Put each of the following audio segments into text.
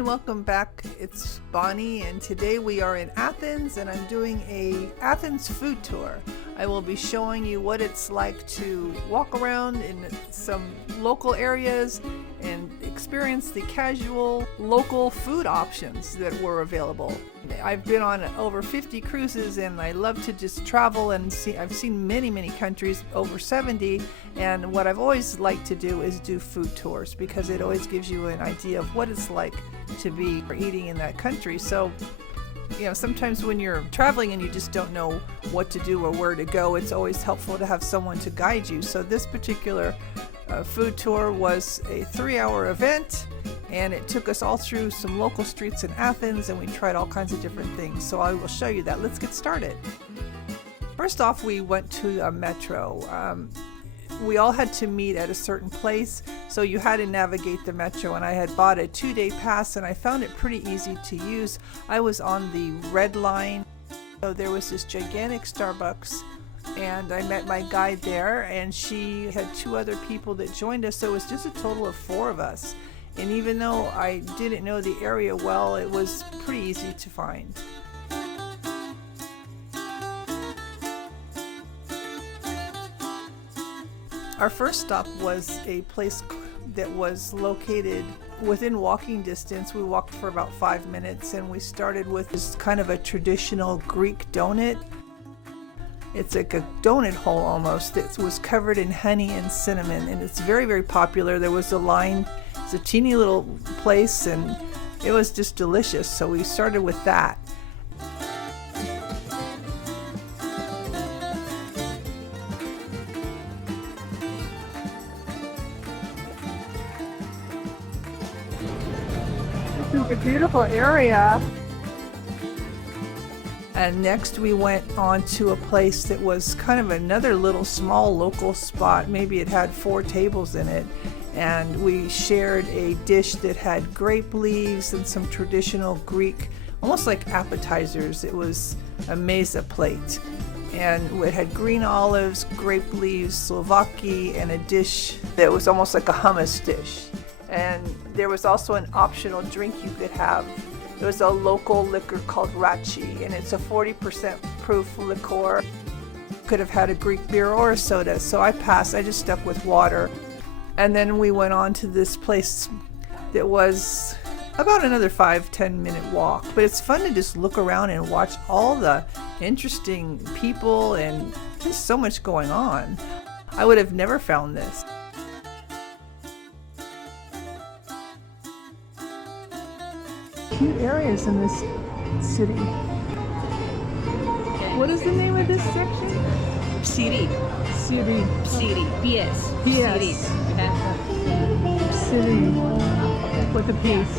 and welcome back. It's Bonnie and today we are in Athens and I'm doing a Athens food tour. I will be showing you what it's like to walk around in some local areas and experience the casual local food options that were available. I've been on over 50 cruises and I love to just travel and see. I've seen many countries, over 70, and what I've always liked to do is do food tours because it always gives you an idea of what it's like to be eating in that country. So sometimes when you're traveling and you just don't know what to do or where to go, it's always helpful to have someone to guide you. So this particular food tour was a 3-hour event, and it took us all through some local streets in Athens, and we tried all kinds of different things. So I will show you that. Let's get started. First off, we went to a metro. We all had to meet at a certain place, so you had to navigate the metro, and I had bought a 2-day pass and I found it pretty easy to use. I was on the red line, so there was this gigantic Starbucks, and I met my guide there, and she had 2 other people that joined us, so it was just a total of 4 of us. And even though I didn't know the area well, it was pretty easy to find. Our first stop was a place that was located within walking distance. We walked for about 5 minutes and we started with this kind of a traditional Greek donut. It's like a donut hole almost. It was covered in honey and cinnamon, and it's very popular. There was a line. It's a teeny little place and it was just delicious. So we started with that. This is a beautiful area. And next we went on to a place that was kind of another little small local spot. Maybe it had 4 tables in it. And we shared a dish that had grape leaves and some traditional Greek, almost like appetizers. It was a Messa Plate. And it had green olives, grape leaves, souvlaki, and a dish that was almost like a hummus dish. And there was also an optional drink you could have. It was a local liquor called Rachi, and it's a 40% proof liqueur. Could have had a Greek beer or a soda, so I passed. I just stuck with water. And then we went on to this place that was about another 5-10 minute walk. But it's fun to just look around and watch all the interesting people and just so much going on. I would have never found this. Cute areas in this city. What is the name of this section? City. PS. City with a piece.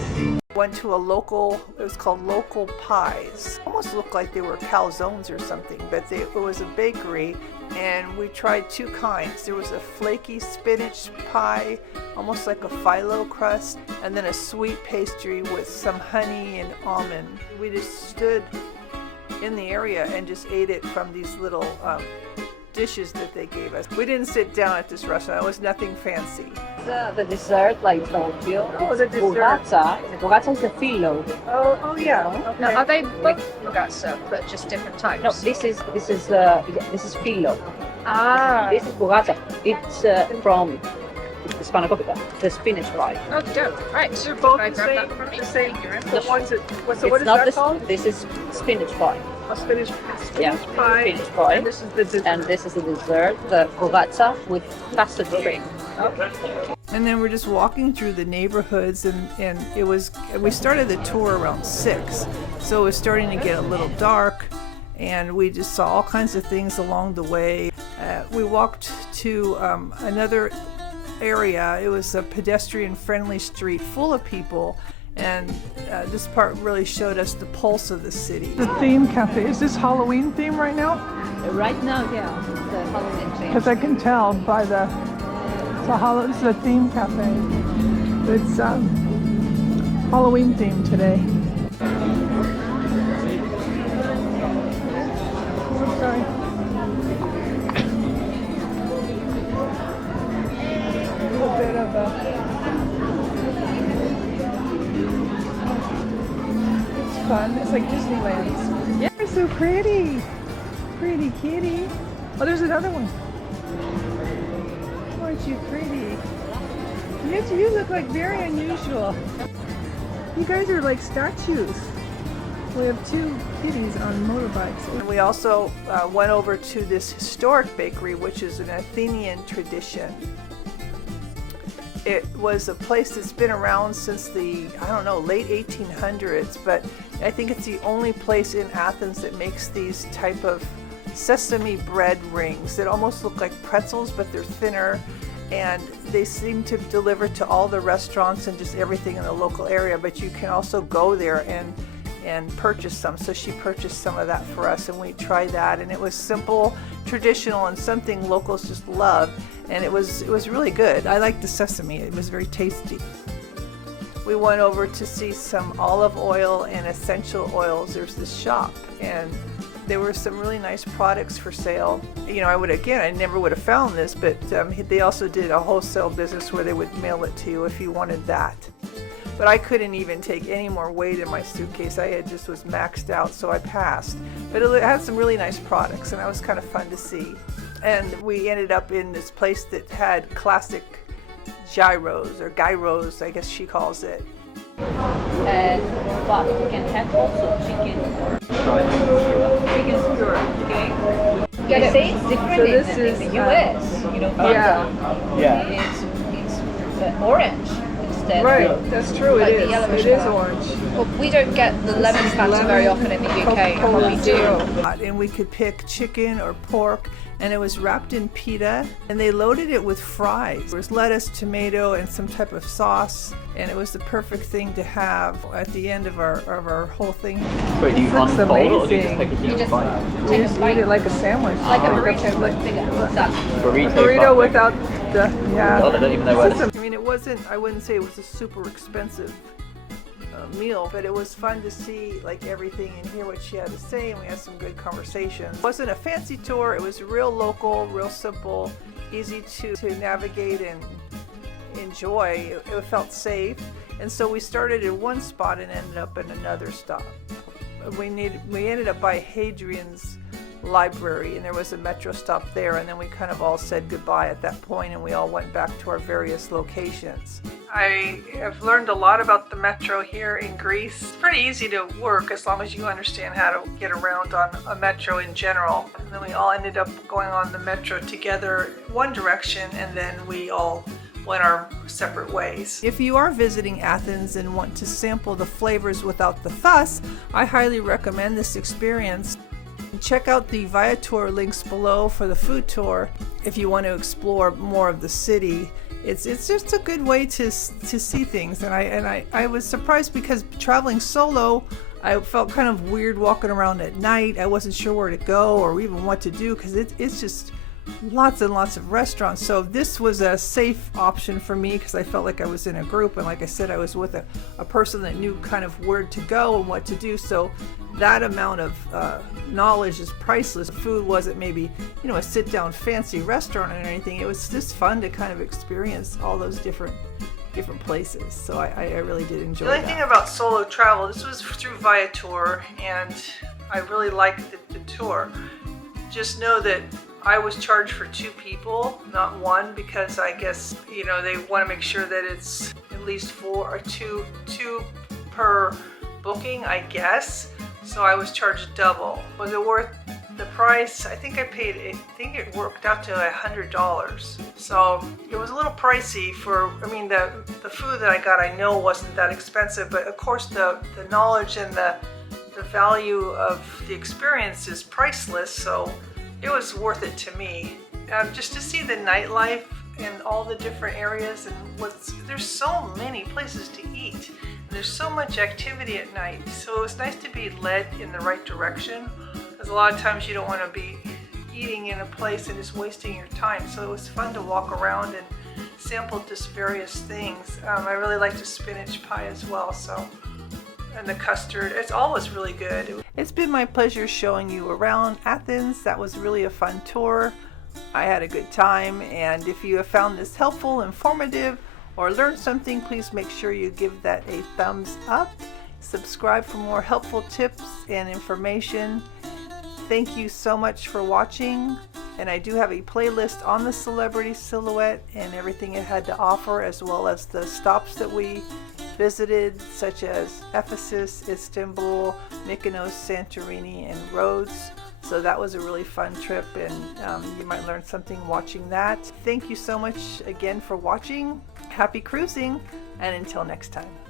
Went to a local, it was called Local Pies. Almost looked like they were calzones or something, but it was a bakery, and we tried 2 kinds. There was a flaky spinach pie, almost like a phyllo crust, and then a sweet pastry with some honey and almond. We just stood in the area and just ate it from these little dishes that they gave us. We didn't sit down at this restaurant. It was nothing fancy. The dessert, like Tokyo. Oh, the dessert. Bugazza is the phyllo. Oh yeah. Okay. Now, are they both bugazza, but just different types? No, this is phyllo. Ah. This is bugazza. It's from the spanakopita, the spinach pie. Oh, dope. Right. They're both Can I the grab same. that from you? The same. The ones that. What It's is not that called? This is spinach pie. A spinach Yeah, pie. spinach pie. And this is the dessert. And this is the dessert, the bugazza with custard cream. Okay. And then we're just walking through the neighborhoods, and we started the tour around 6, so it was starting to get a little dark, and we just saw all kinds of things along the way. We walked to another area. It was a pedestrian-friendly street full of people, and this part really showed us the pulse of the city. The theme cafe. Is this Halloween theme right now? Right now, yeah, the Halloween theme. Because I can tell by the this is a theme cafe. It's Halloween theme today. Sorry. A little bit of a fun. It's like Disneyland. Yeah, they're so pretty. Pretty kitty. Oh, there's another one. Aren't you pretty? You look like very unusual. You guys are like statues. We have two kitties on motorbikes. And we also went over to this historic bakery, which is an Athenian tradition. It was a place that's been around since the, I don't know, late 1800s, but I think it's the only place in Athens that makes these type of sesame bread rings that almost look like pretzels, but they're thinner, and they seem to deliver to all the restaurants and just everything in the local area, but you can also go there and purchase some. So she purchased some of that for us, and we tried that, and it was simple, traditional, and something locals just love, and it was really good. I liked the sesame. It was very tasty. We went over to see some olive oil and essential oils. There's this shop, and there were some really nice products for sale. You know, I never would have found this, but they also did a wholesale business where they would mail it to you if you wanted that. But I couldn't even take any more weight in my suitcase. I just was maxed out, so I passed. But it had some really nice products, and that was kind of fun to see. And we ended up in this place that had classic gyros, or gyros, I guess she calls it. But you can have also chicken skewer, okay? Get it. Say it's different So in, this in is, the US, you know, yeah. It's orange instead. Right, that's true. Like the It yellowish is. It is part. orange. Well, we don't get the lemon Fanta very often in the UK, and when we do, And we could pick chicken or pork, and it was wrapped in pita, and they loaded it with fries. There was lettuce, tomato, and some type of sauce, and it was the perfect thing to have at the end of our whole thing. Wait, do you Looks unfold it or do you just amazing. take a you huge just bite? take a bite, Eat it like a sandwich. like a burrito, but bigger. Done. Burrito, Burrito but- without the, yeah. God, I don't even know where I mean, it wasn't, I wouldn't say it was a super expensive meal, but it was fun to see like everything and hear what she had to say, and we had some good conversations. It wasn't a fancy tour. It was real local, real simple, easy to navigate and enjoy. It felt safe, and so we started in one spot and ended up in another stop. We ended up by Hadrian's library, and there was a metro stop there, and then we kind of all said goodbye at that point, and we all went back to our various locations. I have learned a lot about the metro here in Greece. It's pretty easy to work as long as you understand how to get around on a metro in general. And then we all ended up going on the metro together one direction, and then we all went our separate ways. If you are visiting Athens and want to sample the flavors without the fuss, I highly recommend this experience. Check out the Viator links below for the food tour if you want to explore more of the city. It's just a good way to see things, and I was surprised because traveling solo, I felt kind of weird walking around at night. I wasn't sure where to go or even what to do because it's just lots and lots of restaurants. So this was a safe option for me because I felt like I was in a group, and like I said, I was with a person that knew kind of where to go and what to do. So that amount of knowledge is priceless. Food wasn't maybe, you know, a sit-down fancy restaurant or anything. It was just fun to kind of experience all those different places. So I really did enjoy that. The only thing about solo travel, this was through Viator, and I really liked the tour. Just know that I was charged for 2 people, not 1, because I guess, you know, they want to make sure that it's at least 4 or 2 per booking, I guess. So I was charged double. Was it worth the price? I think it worked out to $100. So it was a little pricey for, I mean, the food that I got, I know wasn't that expensive, but of course the knowledge and the value of the experience is priceless. So it was worth it to me. Just to see the nightlife in all the different areas, and there's so many places to eat. And there's so much activity at night. So it was nice to be led in the right direction, because a lot of times you don't want to be eating in a place and just wasting your time. So it was fun to walk around and sample just various things. I really liked the spinach pie as well. And the custard, it's always really good. It's been my pleasure showing you around Athens. That was really a fun tour. I had a good time, and if you have found this helpful, informative, or learned something, please make sure you give that a thumbs up. Subscribe for more helpful tips and information. Thank you so much for watching. And I do have a playlist on the celebrity silhouette and everything it had to offer, as well as the stops that we visited, such as Ephesus, Istanbul, Mykonos, Santorini, and Rhodes. So that was a really fun trip, and you might learn something watching that. Thank you so much again for watching. Happy cruising, and until next time.